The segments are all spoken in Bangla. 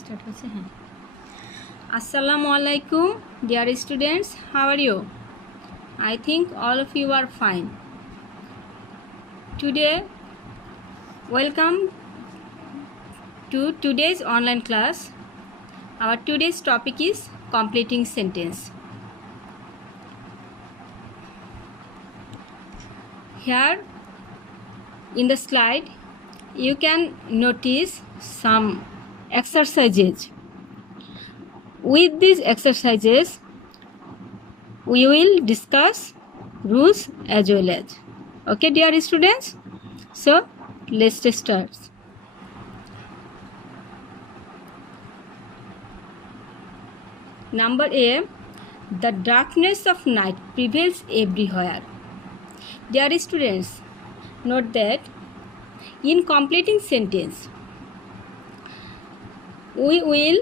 স্টার্ট হচ্ছে হ্যাঁ আসসালামু আলাইকুম dear students, how are you? I think all of you are fine. Today welcome to today's online class. Our today's topic is completing sentence. Here in the slide you can notice some exercises. With these exercises we will discuss rules as well as. Okay dear students, so let's start. Number A, the darkness of night prevails everywhere. Dear students, note that in completing sentence we will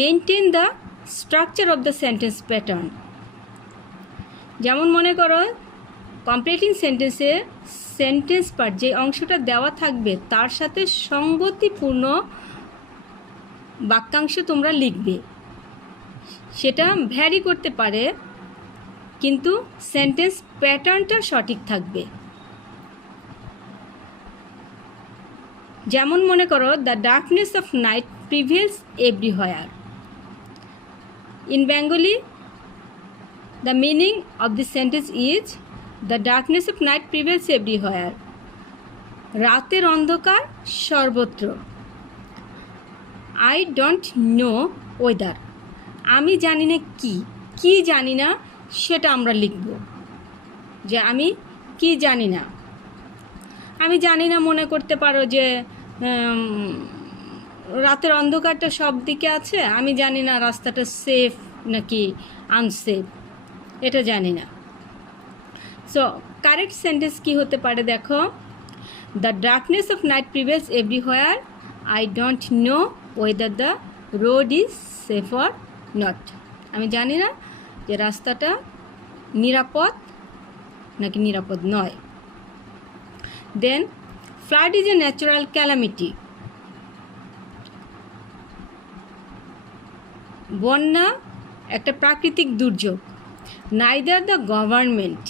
maintain the structure of the sentence pattern. যেমন মনে করো কমপ্লিটিং সেন্টেন্সে সেন্টেন্স পার্ট যে অংশটা দেওয়া থাকবে তার সাথে সঙ্গতিপূর্ণ বাক্যাংশ তোমরা লিখবে। সেটা ভ্যারি করতে পারে কিন্তু সেন্টেন্স প্যাটার্নটা সঠিক থাকবে। যেমন মনে করো the darkness of night prevails everywhere. In Bengali the meaning of this sentence is the darkness of night prevails everywhere. রাতের অন্ধকার সর্বত্র। I don't know whether, আমি জানি না কি জানি না সেটা আমরা লিখব যে আমি কি জানি না। আমি জানি না মনে করতে পারো যে রাতের অন্ধকারটা সব দিকে আছে, আমি জানি না রাস্তাটা সেফ নাকি আনসেফ, এটা জানি না। সো কারেক্ট সেন্টেন্স কি হতে পারে দেখো, the darkness of night prevails everywhere, I don't know whether the road is safe or not. আমি জানি না যে রাস্তাটা নিরাপদ নাকি নিরাপদ নয়। Then flood is a natural calamity. বন্যা একটা প্রাকৃতিক দুর্যোগ। Neither the government,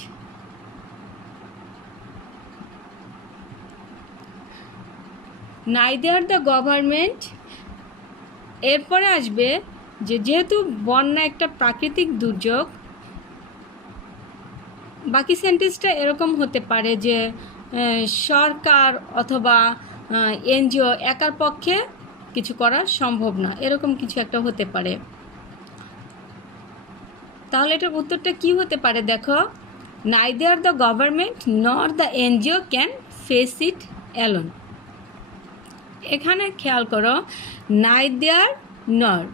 এরপরে আসবে যে যেহেতু বন্যা একটা প্রাকৃতিক দুর্যোগ, বাকি সেন্টেন্সটা এরকম হতে পারে যে সরকার অথবা এনজিও একার পক্ষে কিছু করা সম্ভব না, এরকম কিছু একটা হতে পারে। তাহলে এটার উত্তরটা কি হতে পারে দেখো, neither the government nor the NGO can face it alone. এখানে খেয়াল করো neither nor,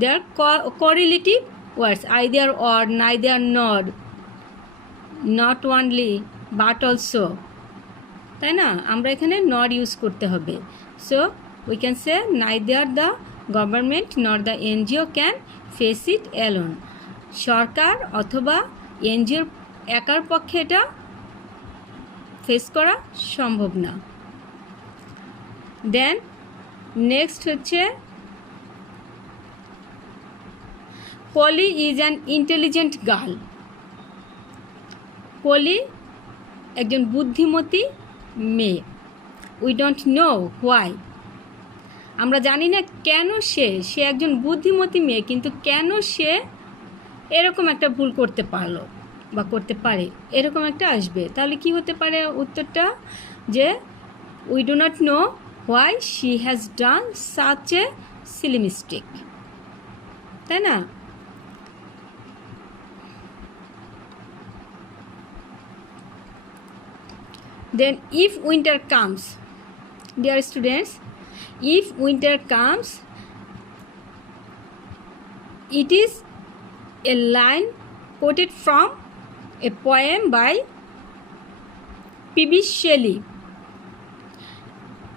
they are correlative words, either or, neither nor, not only but also, তাই না? আমরা এখানে নর ইউজ করতে হবে। So we can say neither the government nor the NGO can face it alone. সরকার অথবা এনজিওর একার পক্ষে এটা ফেস করা সম্ভব না। দেন নেক্সট হচ্ছে পলি ইজ অ্যান ইন্টেলিজেন্ট গার্ল। পলি একজন বুদ্ধিমতী মেয়ে। উই ডোন্ট নো হোয়াই, আমরা জানি না কেন সে একজন বুদ্ধিমতী মেয়ে, কিন্তু কেন সে এরকম একটা ভুল করতে পারলো বা করতে পারে, এরকম একটা আসবে। তাহলে কি হতে পারে উত্তরটা, যে we do not know why she has done such a silly mistake, তাই না? Then if winter comes, dear students, if winter comes, it is a line quoted from a poem by P.B. Shelley.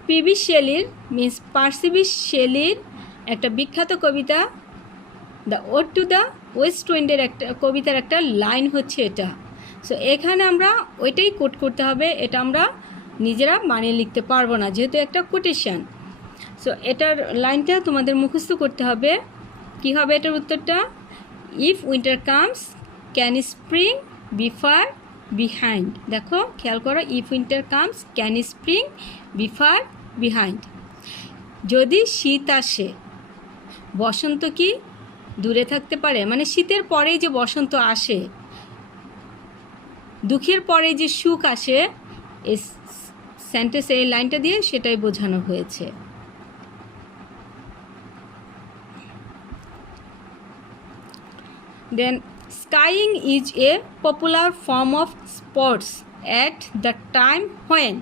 P.B. Shelley means Percy B. Shelley একটা বিখ্যাত কবিতা the ode to the west উইন্ডের একটা কবিতার একটা লাইন হচ্ছে এটা। সো এখানে আমরা ওইটাই কোট করতে হবে, এটা আমরা নিজেরা বানিয়ে লিখতে পারবো না যেহেতু একটা কোটেশন। সো এটার লাইনটা তোমাদের মুখস্থ করতে হবে। কি হবে এটার উত্তরটা? If winter comes can spring be far behind. দেখো খেয়াল করো, if winter comes can spring be far behind. যদি শীত আসে বসন্ত কি দূরে থাকতে পারে? মানে শীতের পরেই যে বসন্ত আসে, দুঃখের পরে যে সুখ আসে, এই সেন্টেন্সে এই লাইনটা দিয়ে সেটাই বোঝানো হয়েছে। Then skiing is a popular form of sports at the time when.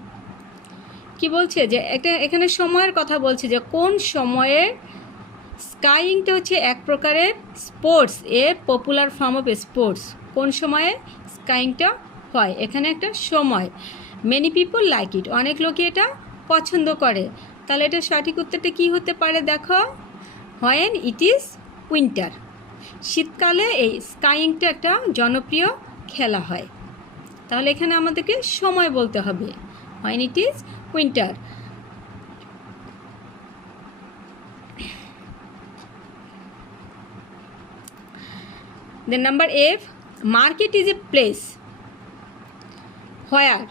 কি বলছে যে এখানে সময়ের কথা বলছে, যে কোন সময়ে স্কাইংটা হচ্ছে এক প্রকারের sports, A popular form of sports. কোন সময়ে স্কাইংটা হয়? এখানে একটা সময়। মেনি পিপল লাইক ইট, অনেক লোকে এটা পছন্দ করে। তাহলে এটা সঠিক উত্তরটা কী হতে পারে? দেখো, হোয়েন ইট ইজ উইন্টার। শীতকালে এই স্কাইংটা একটা জনপ্রিয় খেলা হয়। তাহলে এখানে আমাদেরকে সময় বলতে হবে, when it is winter. Then number F, market is a place where,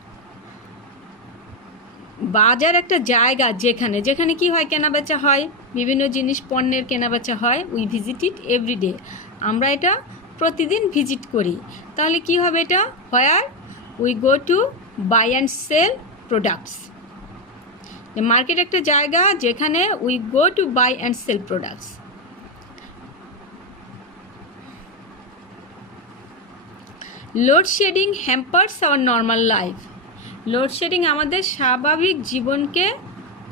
বাজার একটা জায়গা যেখানে যেখানে কি হয়? কেনাবেচা হয়, বিভিন্ন জিনিস পণ্যের কেনাবেচা হয়। উই ভিজিট ইট এভরিডে, আমরা এটা প্রতিদিন ভিজিট করি। তাহলে কি হবে এটা? Where we go to buy and sell products. Market একটা জায়গা যেখানে we go to buy and sell products. Load shedding hampers our normal life. Load shedding আমাদের স্বাভাবিক জীবনকে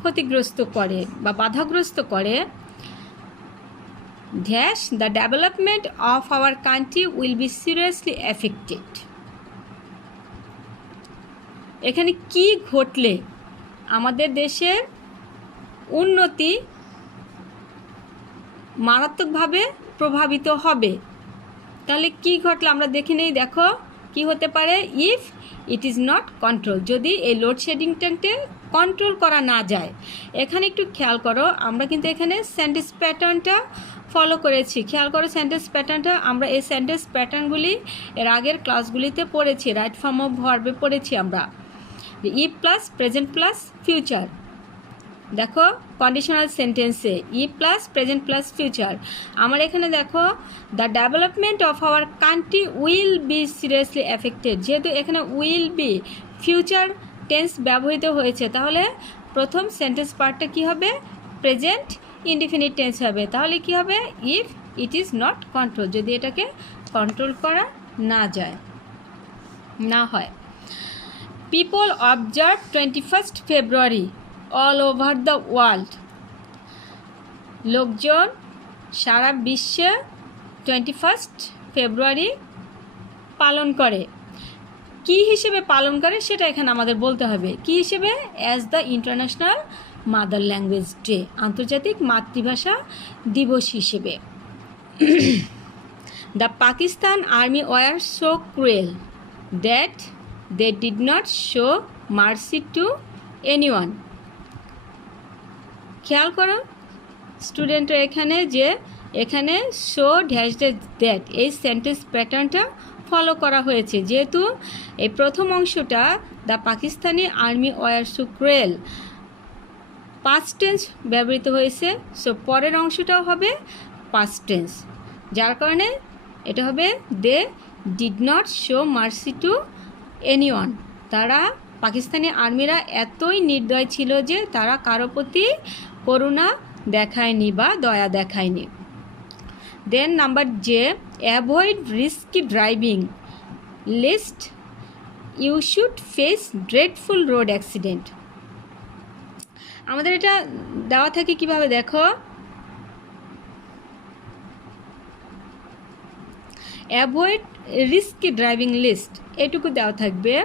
ক্ষতিগ্রস্ত করে বা বাধাগ্রস্ত করে। Dash the development of our country will be seriously affected. এখানে কি ঘটলে আমাদের দেশের উন্নতি মারাত্মকভাবে প্রভাবিত হবে? তাহলে কি ঘটলে আমরা দেখে নেই। দেখো কি হতে পারে? If it is not control, যদি এই লোডশেডিংটাকে কন্ট্রোল করা না যায়। এখানে একটু খেয়াল করো, আমরা কিন্তু এখানে সেন্টেন্স প্যাটার্নটা ফলো করেছি। খেয়াল করো সেন্টেন্স প্যাটার্নটা, আমরা এই সেন্টেন্স প্যাটার্নগুলি এর আগের ক্লাসগুলিতে পড়েছি, রাইট ফর্ম অফ ভার্বে পড়েছি আমরা। If plus present plus future. দেখো কন্ডিশনাল সেন্টেন্সে ই প্লাস প্রেজেন্ট প্লাস ফিউচার। আমার এখানে দেখো the development of our country will be seriously affected. যেহেতু এখানে উইল বি ফিউচার টেন্স ব্যবহৃত হয়েছে, তাহলে প্রথম সেন্টেন্স পার্টটা কী হবে? প্রেজেন্ট ইনডিফিনিট টেন্স হবে। তাহলে কি হবে? If it is not control, যদি এটাকে কন্ট্রোল করা না যায়, না হয়। People observe 21 February all over the world. লোকজন সারা বিশ্বে 21 ফেব্রুয়ারি পালন করে। কি হিসেবে পালন করে সেটা এখানে আমাদের বলতে হবে। কি হিসেবে? As the international mother language day, আন্তর্জাতিক মাতৃভাষা দিবস হিসেবে। The Pakistan army were so cruel that they did not show mercy to anyone. খেয়াল করো স্টুডেন্টরা এখানে, যে এখানে শো ড্যাশ ড্যাশ দ্যাট এই সেন্টেন্স প্যাটার্নটা ফলো করা হয়েছে। যেহেতু এই প্রথম অংশটা the Pakistani army were so cruel past tense ব্যবহৃত হয়েছে, সো পরের অংশটাও হবে পাস্ট টেন্স, যার কারণে এটা হবে they did not show mercy to anyone. তারা পাকিস্তানি আর্মিরা এতই নির্দয় ছিল যে তারা কারো প্রতি করুণা দেখায়নি বা দয়া দেখায়নি। Then number J, avoid risky driving lest you should face dreadful road accident. আমাদের এটা দেওয়া থাকে কিভাবে? দেখো, অ্যাভয়েড রিস্কি ড্রাইভিং লিস্ট এটুকু দেওয়া থাকবে।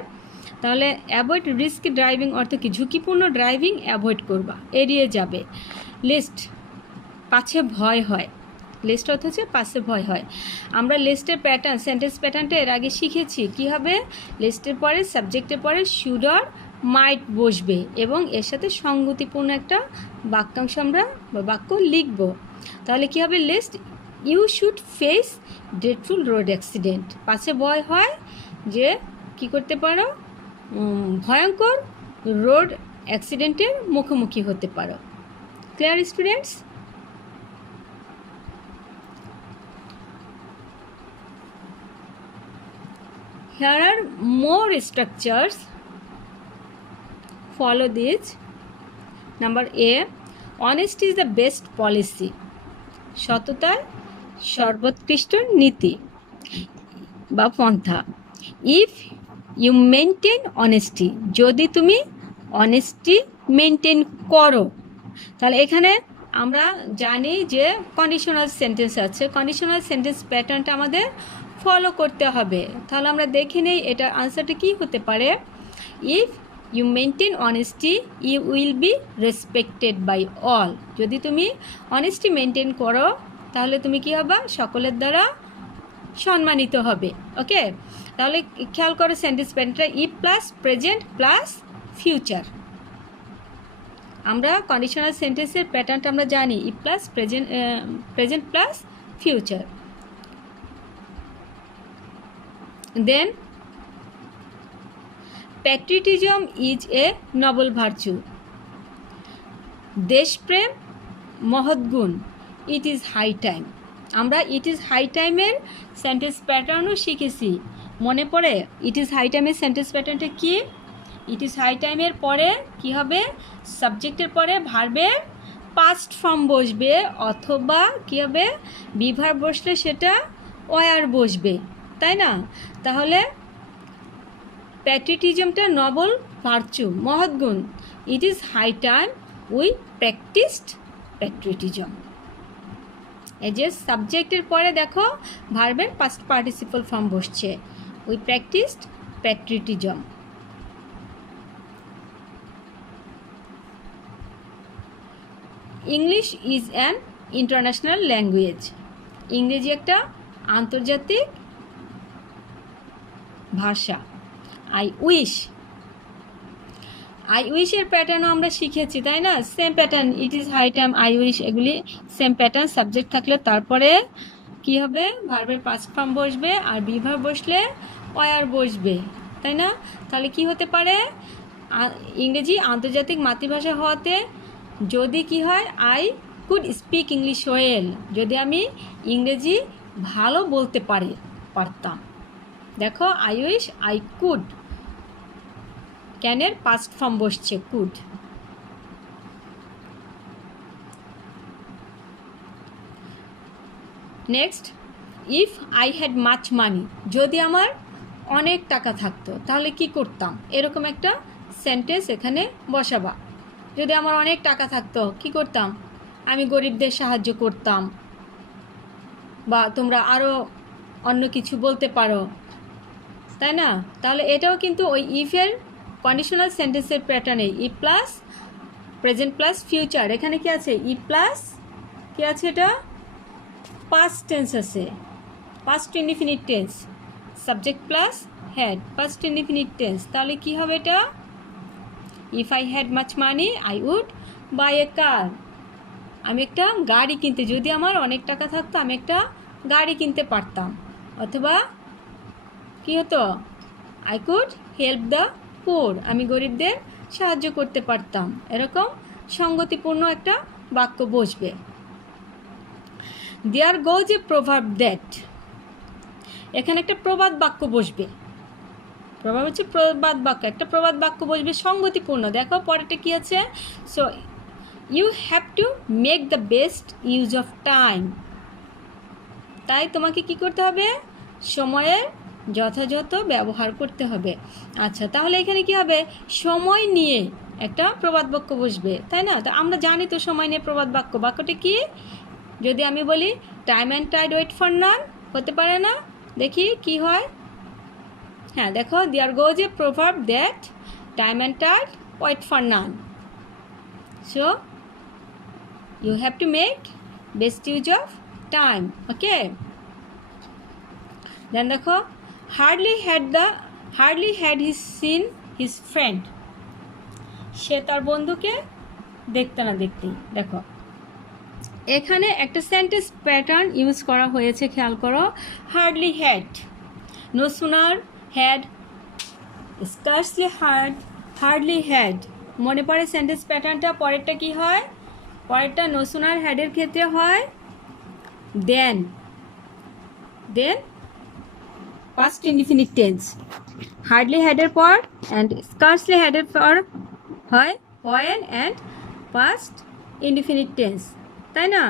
তাহলে অ্যাভয়েড রিস্কি ড্রাইভিং অর্থ কি? ঝুঁকিপূর্ণ ড্রাইভিং অ্যাভয়েড করবা, এড়িয়ে যাবে। লিস্ট পাছে ভয় হয়, লিস্ট অর্থ হচ্ছে পাছে ভয় হয়। আমরা লিস্টের প্যাটার্ন, সেন্টেন্স প্যাটার্নটা এর আগে শিখেছি। কী হবে? লিস্টের পরে সাবজেক্টের পরে শুড অর মাইট বসবে এবং এর সাথে সঙ্গতিপূর্ণ একটা বাক্যাংশ আমরা বা বাক্য লিখব। তাহলে কী হবে? Lest you should face dreadful road accident. পাশে ভয় হয় যে কি করতে পারো, ভয়ঙ্কর রোড অ্যাক্সিডেন্টের মুখোমুখি হতে পারো। Clear students? Here are more structures. Follow this. Number A, honesty is the best policy. সততাই সর্বোৎকৃষ্ট নীতি বা পন্থা। ইফ ইউ মেনটেন অনেস্টি, যদি তুমি অনেস্টি মেনটেন করো, তাহলে এখানে আমরা জানি যে কন্ডিশনাল সেন্টেন্স আছে, কন্ডিশনাল সেন্টেন্স প্যাটার্নটা আমাদের ফলো করতে হবে। তাহলে আমরা দেখে নেই এটার আনসারটা কী হতে পারে। If you maintain honesty you will be respected by all. যদি তুমি অনেস্টি মেনটেন করো তাহলে তুমি কী হবে? সকলের দ্বারা সম্মানিত হবে। ওকে, তাহলে খেয়াল করো সেন্টেন্স প্যাটার্নটা if plus present plus future. আমরা কন্ডিশনাল সেন্টেন্সের প্যাটার্নটা আমরা জানি, if plus present plus future. Then patriotism is a noble virtue. দেশপ্রেম মহৎ গুণ। It is high time. আমরা ইট ইজ হাই টাইমের সেন্টেন্স প্যাটার্নও শিখেছি, মনে পড়ে? ইট ইজ হাই টাইমের সেন্টেন্স প্যাটার্নটা কি? ইট ইজ হাই টাইমের পরে কি হবে? সাবজেক্টের পরে ভার্বের পাস্ট ফর্ম বসবে, অথবা কি হবে? বিভার বসলে সেটা ওয়ার বসবে, তাই না? তাহলে প্যাট্রিয়টিজমটা নোবেল ভার্চু, মহৎ গুণ। It is high time we practised patriotism. এই যে সাবজেক্টের পরে দেখো ভার্বের পাস্ট পার্টিসিপল ফর্ম বসছে, we practised patriotism. English is an international language. ইংরেজি একটা আন্তর্জাতিক ভাষা। আই উইশের প্যাটার্নও আমরা শিখেছি, তাই না? Same pattern, it is high time, I wish, এগুলি সেম প্যাটার্ন। সাবজেক্ট থাকলে তারপরে কি হবে? ভার্বের পাস্ট ফর্ম বসবে, আর বিভার বসলে ওয়ার বসবে, তাই না? তাহলে কি হতে পারে? ইংরেজি আন্তর্জাতিক মাতৃভাষা হওয়াতে যদি কি হয়, I could speak English well, যদি আমি ইংরেজি ভালো বলতে পারতাম। দেখো আই উইশ, আই কুড, ক্যানের পাস্ট ফর্ম বসছে could. Next, if I had much money, যদি আমার অনেক টাকা থাকতো তাহলে কি করতাম? এরকম একটা সেন্টেন্স এখানে বসাবা। যদি আমার অনেক টাকা থাকতো কি করতাম? আমি গরিবদের সাহায্য করতাম, বা তোমরা আরও অন্য কিছু বলতে পারো, তাই না? তাহলে এটাও কিন্তু ওই ইফের কন্ডিশনাল সেন্টেন্সের প্যাটার্নে, E plus present plus future. এখানে কি আছে? ই প্লাস কি আছে? এটা পাস্ট টেন্স আছে, past indefinite tense, subject plus had, past indefinite tense. তাহলে কি হবে এটা? If I had much money I would buy a car. আমি একটা গাড়ি কিনতে, যদি আমার অনেক টাকা থাকতো আমি একটা গাড়ি কিনতে পারতাম। অথবা কি হতো? I could help the poor, আমি গরিবদের সাহায্য করতে পারতাম। এরকম সঙ্গতিপূর্ণ একটা বাক্য বসবে। দেয়ার গোজ এ প্রভাব দ্যাট, এখানে একটা প্রবাদ বাক্য বসবে। প্রভাব হচ্ছে প্রবাদ বাক্য, একটা প্রবাদ বাক্য বসবে সঙ্গতিপূর্ণ। দেখো পরেরটা কি আছে? So you have to make the best use of time. তাই তোমাকে কি করতে হবে? সময়ের যথাযথ ব্যবহার করতে হবে। আচ্ছা, তাহলে এখানে কি হবে? সময় নিয়ে একটা প্রবাদ বাক্য বসবে, তাই না? তা আমরা জানি তো সময় নিয়ে প্রবাদ বাক্য। বাক্যটা কি? যদি আমি বলি time and tide wait for none, হতে পারে না? দেখি কি হয়। হ্যাঁ, দেখো, দেয়ার goes a proverb that time and tide wait for none. So you have to make best use of time. Okay, then দেখো hardly had he seen his friend. সে তার বন্ধুকে দেখতে না দেখতেই। দেখো এখানে একটা সেন্টেন্স প্যাটার্ন ইউজ করা হয়েছে, খেয়াল করো। Hardly had, no sooner had, scarcely had, hardly had. মনে পড়ে সেন্টেন্স প্যাটার্নটা? পরেরটা কি হয়? পরেরটা নো সুনার হ্যাডের ক্ষেত্রে হয় দেন, দেন past indefinite tense। হার্ডলি হ্যাডের পর অ্যান্ড স্কার্সলি হ্যাডের পর হয় when and past indefinite tense, তাই না?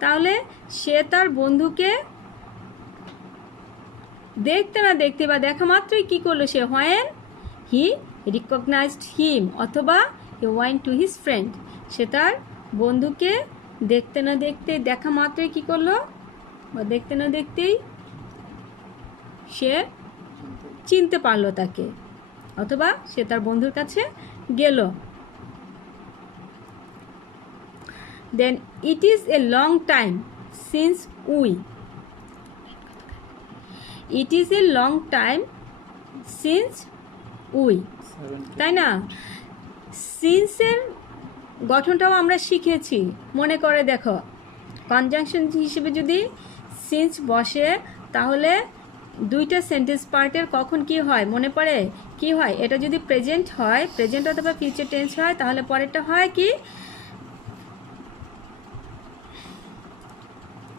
তাহলে সে তার বন্ধুকে দেখতে না দেখতে বা দেখা মাত্রই কি করলো সে? when he recognized him অথবা he went to his friend। সে তার বন্ধুকে দেখতে না দেখতে, দেখা মাত্রই কি করলো বা দেখতে না দেখতেই সে চিনতে পারলো তাকে, অথবা সে তার বন্ধুর কাছে গেল। Then it is a long time since we, it is a long time since we, তাই না? সিন্সের গঠনটাও আমরা শিখেছি, মনে করে দেখো। কনজাংশন হিসেবে যদি সিন্স বসে তাহলে দুইটা সেন্টেন্স পার্টের কখন কি হয় মনে পড়ে? কি হয়? এটা যদি প্রেজেন্ট হয়, প্রেজেন্ট অথবা ফিউচার টেন্স হয়, তাহলে পরেরটা হয় কি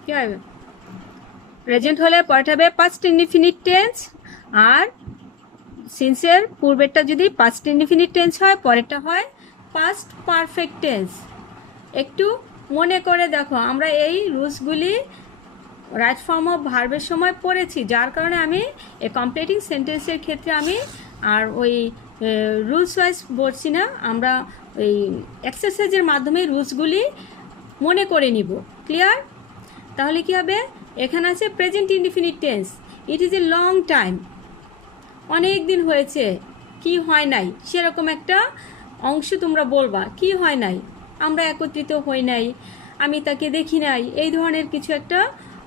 কি হয়? প্রেজেন্ট হলে পরেরটা হবে পাস্ট ইনডিফিনিট টেন্স, আর সিন্সের পূর্বেরটা যদি পাস্ট ইনডিফিনিট টেন্স হয়, পরেরটা হয় পাস্ট পারফেক্ট টেন্স। একটু মনে করে দেখো, আমরা এই রুলসগুলি রাইট ফর্ম অফ ভার্বের সময় পড়েছি, যার কারণে আমি এই কমপ্লিটিং সেন্টেন্সের ক্ষেত্রে আমি আর ওই রুলস ওয়াইজ বলছি না, আমরা ওই এক্সারসাইজের মাধ্যমে রুলসগুলি মনে করে নিব। ক্লিয়ার? তাহলে কি হবে? এখানে আছে present indefinite tense, it is a long time, অনেক দিন হয়েছে, কি হয় নাই সেরকম একটা অংশ তোমরা বলবা। কি হয় নাই? আমরা একত্রিত হই নাই, আমি তাকে দেখি নাই, এই ধরনের কিছু একটা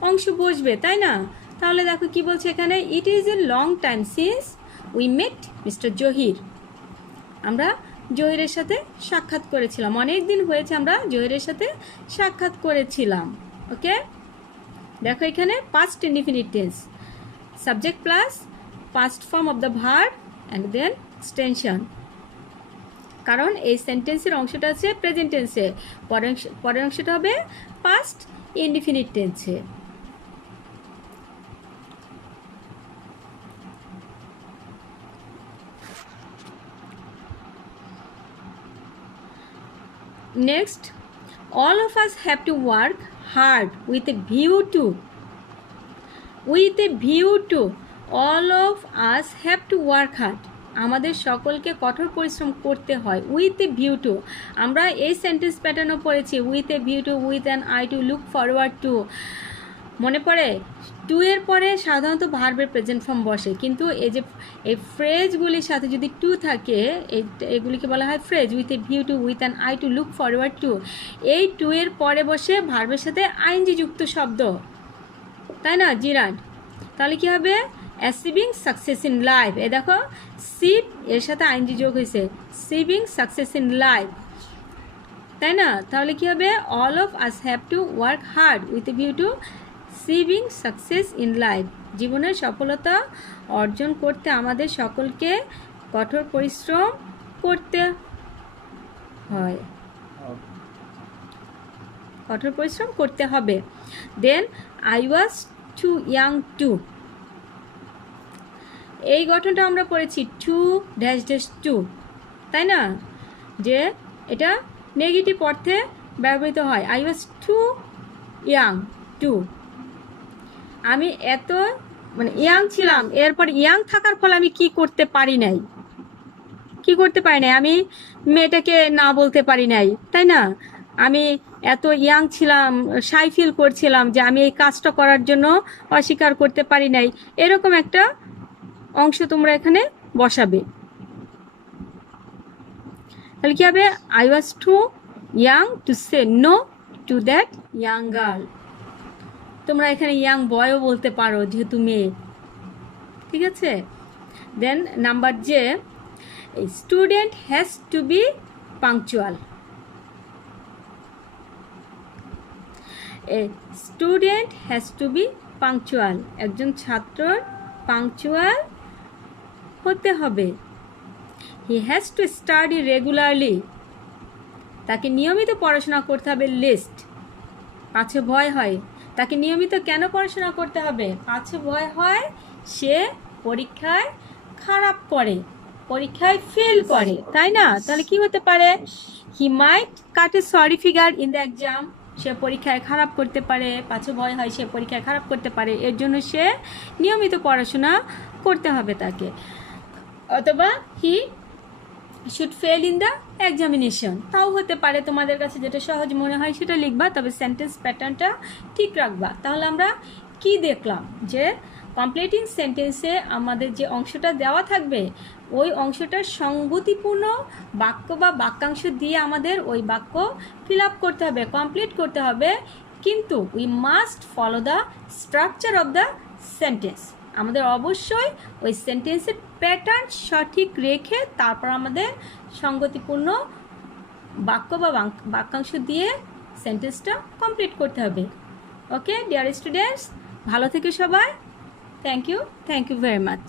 অংশ বসবে, তাই না? তাহলে দেখো কি বলছে এখানে, it is a long time since we met mister Zahir. আমরা জহিরের সাথে সাক্ষাৎ করেছিলাম, অনেক দিন হয়েছে আমরা জহিরের সাথে সাক্ষাৎ করেছিলাম। ওকে, দেখো এখানে past indefinite tense, subject plus past form of the verb and then extension. কারণ এই সেন্টেন্সের অংশটা আছে প্রেজেন্ট টেন্সে, পরের অংশটা হবে পাস্ট ইনডিফিনিট টেন্সে। Next, all of us have to work hard with a view to, all of us have to work hard, আমাদের সকলকে কঠোর পরিশ্রম করতে হয়। উইথ এ ভিউ টু, আমরা এই সেন্টেন্স প্যাটার্নও পড়েছি, with a view two, with an I to look forward to. মনে পড়ে? টু এর পরে সাধারণত ভার্বের প্রেজেন্ট ফর্ম বসে, কিন্তু এই যে এই ফ্রেজগুলির সাথে যদি টু থাকে, এগুলিকে বলা হয় phrase. With a view two, with an I to look forward to, এই টু এর পরে বসে ভার্বের সাথে আইএনজি যুক্ত শব্দ, তাই না জিরান? তাহলে কি হবে? Achieving success in life. এ দেখো সিভ এর সাথে আইএনজি যোগ হয়েছে, সিভিং সাকসেস ইন লাইফ, তাই না? তাহলে কি হবে? All of us have to work hard with a view to achieving success in life, জীবনের সফলতা অর্জন করতে আমাদের সকলকে কঠোর পরিশ্রম করতে হয়, কঠোর পরিশ্রম করতে হবে। Then I was too young to, এই গঠনটা আমরা পড়েছি টু ড্যাশ ড্যাশ টু, তাই না? যে এটা নেগেটিভ অর্থে ব্যবহৃত হয়। I was too young to, আমি এত মানে ইয়াং ছিলাম, এরপর ইয়াং থাকার ফলে আমি কি করতে পারি নাই, আমি মেয়েটাকে না বলতে পারি নাই, তাই না? আমি এত ইয়াং ছিলাম, শাই ফিল করছিলাম যে আমি এই কাজটা করার জন্য অস্বীকার করতে পারি নাই, এরকম একটা অংশ তোমরা এখানে বসাবে। তাহলে কি হবে? I was too young to say no to that young girl. তোমরা এখানে ইয়াং বয়ও বলতে পারো যেহেতু মেয়ে, ঠিক আছে? দেন নাম্বার যে, student has to be punctual. A student has to be punctual, একজন ছাত্রর পাংচুয়াল হতে হবে। He has to study regularly, তাকে নিয়মিত পড়াশোনা করতে হবে। লিস্ট, পাছে ভয় হয়, তাকে নিয়মিত কেন পড়াশোনা করতে হবে? পাছে ভয় হয় সে পরীক্ষায় খারাপ করে, পরীক্ষায় ফেল করে, তাই না? তাহলে কি হতে পারে? He might cut a sorry figure in the exam, সে পরীক্ষায় খারাপ করতে পারে, পাছে ভয় হয় সে পরীক্ষায় খারাপ করতে পারে, এর জন্য সে নিয়মিত পড়াশোনা করতে হবে তাকে। অথবা he should fail in the examination, তাও হতে পারে। তোমাদের কাছে যেটা সহজ মনে হয় সেটা লিখবা, তবে সেন্টেন্স প্যাটার্নটা ঠিক রাখবা। তাহলে আমরা কি দেখলাম? যে কমপ্লিটিং সেন্টেন্সে আমাদের যে অংশটা দেওয়া থাকবে ওই অংশটার সঙ্গতিপূর্ণ বাক্য বা বাক্যাংশ দিয়ে আমাদের ওই বাক্য ফিল আপ করতে হবে, কমপ্লিট করতে হবে। কিন্তু we must follow the structure of the sentence, আমাদের অবশ্যই ওই সেন্টেন্সের প্যাটার্ন সঠিক রেখে তারপর আমাদের সঙ্গতিপূর্ণ বাক্য বা বাক্যাংশ দিয়ে সেন্টেন্সটা কমপ্লিট করতে হবে। ওকে ডিয়ার স্টুডেন্টস, ভালো থেকে সবাই। Thank you very much.